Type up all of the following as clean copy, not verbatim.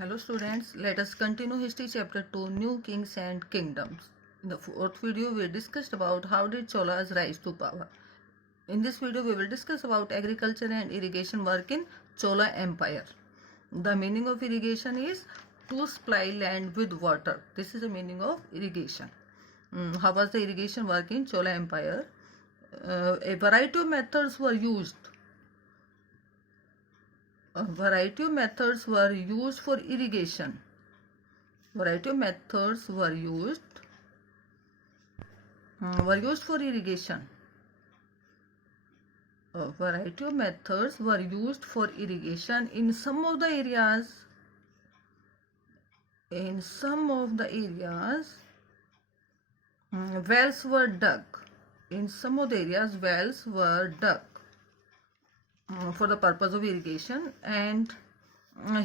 Hello students, let us continue history chapter 2 New Kings and Kingdoms. In the fourth video we discussed about how did Cholas rise to power. In this video we will discuss about agriculture and irrigation work in Chola Empire. The meaning of irrigation is to supply land with water. This is the meaning of irrigation. How was the irrigation work in Chola Empire? A variety of methods were used. A variety of methods were used for irrigation. Variety of methods were used for irrigation. A variety of methods were used for irrigation in some of the areas. In some of the areas, wells were dug. In some of the areas, wells were dug for the purpose of irrigation, and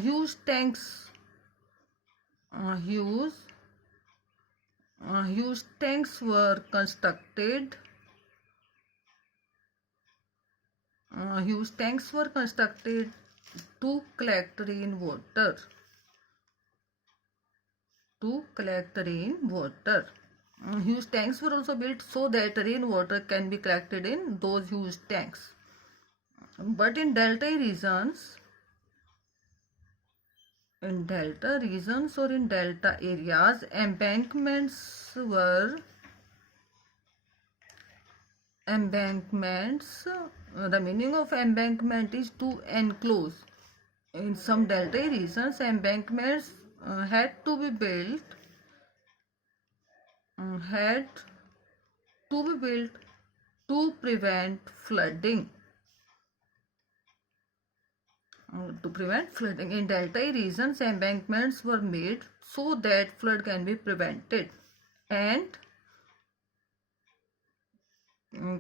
huge tanks huge tanks were constructed. Huge tanks were constructed to collect rainwater. Huge tanks were also built so that rainwater can be collected in those huge tanks. But in delta regions or in delta areas, the meaning of embankment is to enclose. In some delta regions, embankments had to be built to prevent flooding. In delta regions, embankments were made so that flood can be prevented, and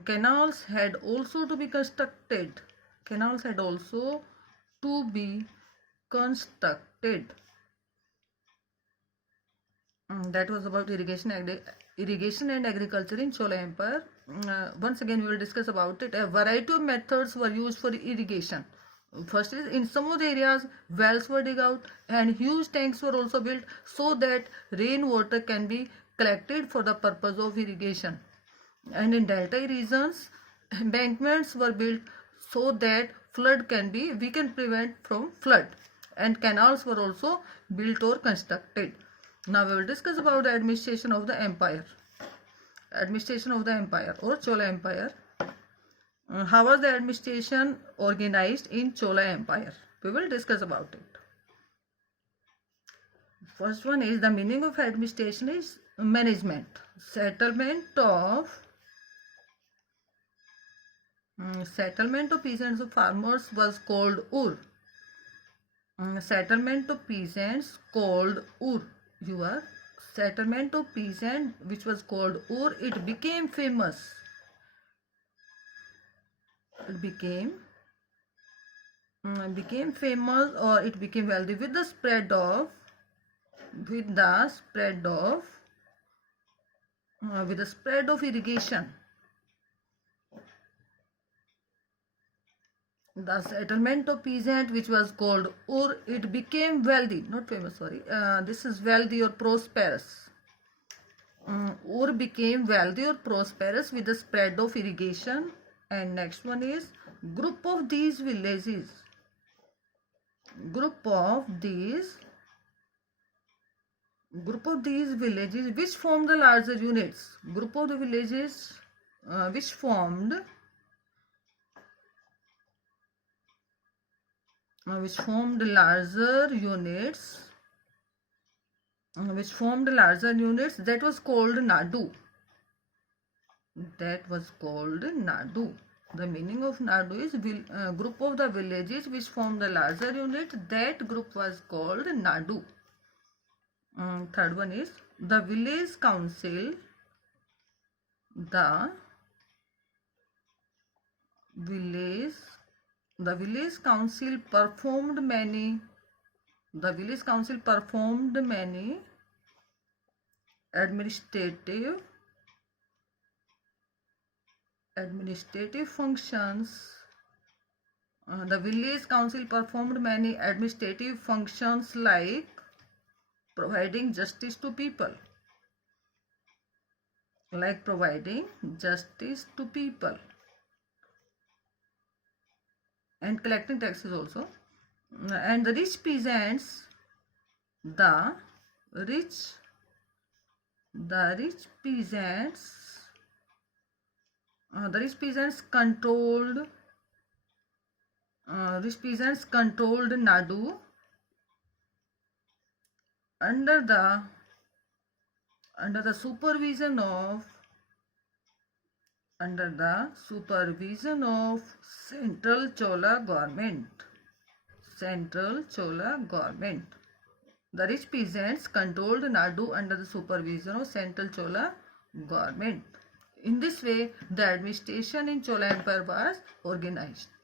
canals had also to be constructed. That was about irrigation and agriculture in Chola Empire. Once again we will discuss about it. A variety of methods were used for irrigation. First is, in some of the areas wells were dug out and huge tanks were also built so that rainwater can be collected for the purpose of irrigation. And in delta regions, embankments were built so that we can prevent from flood, and canals were also built or constructed. Now we will discuss about the administration of the empire or Chola Empire. How was the administration organized in Chola Empire? We will discuss about it. First one is, the meaning of administration is management. Settlement of peasants or farmers was called Ur. Settlement of peasants called Ur. Settlement of peasant which was called Ur, it became famous. It became famous, or it became wealthy with the spread of irrigation. The settlement of peasant which was called Ur, it became wealthy, not famous, sorry. This is wealthy or prosperous. Ur became wealthy or prosperous with the spread of irrigation. And next one is, group of these villages which formed the larger units. Group of the villages which formed larger units, that was called Nadu. The meaning of Nadu is group of the villages which formed the larger unit. That group was called Nadu. Third one is, the village council performed many administrative functions The village council performed many administrative functions like providing justice to people, and collecting taxes also. And the rich peasants, the rich peasants, controlled Nadu under the supervision of Central Chola government. The rich peasants controlled Nadu under the supervision of Central Chola government. In this way, the administration in Chola Empire was organized.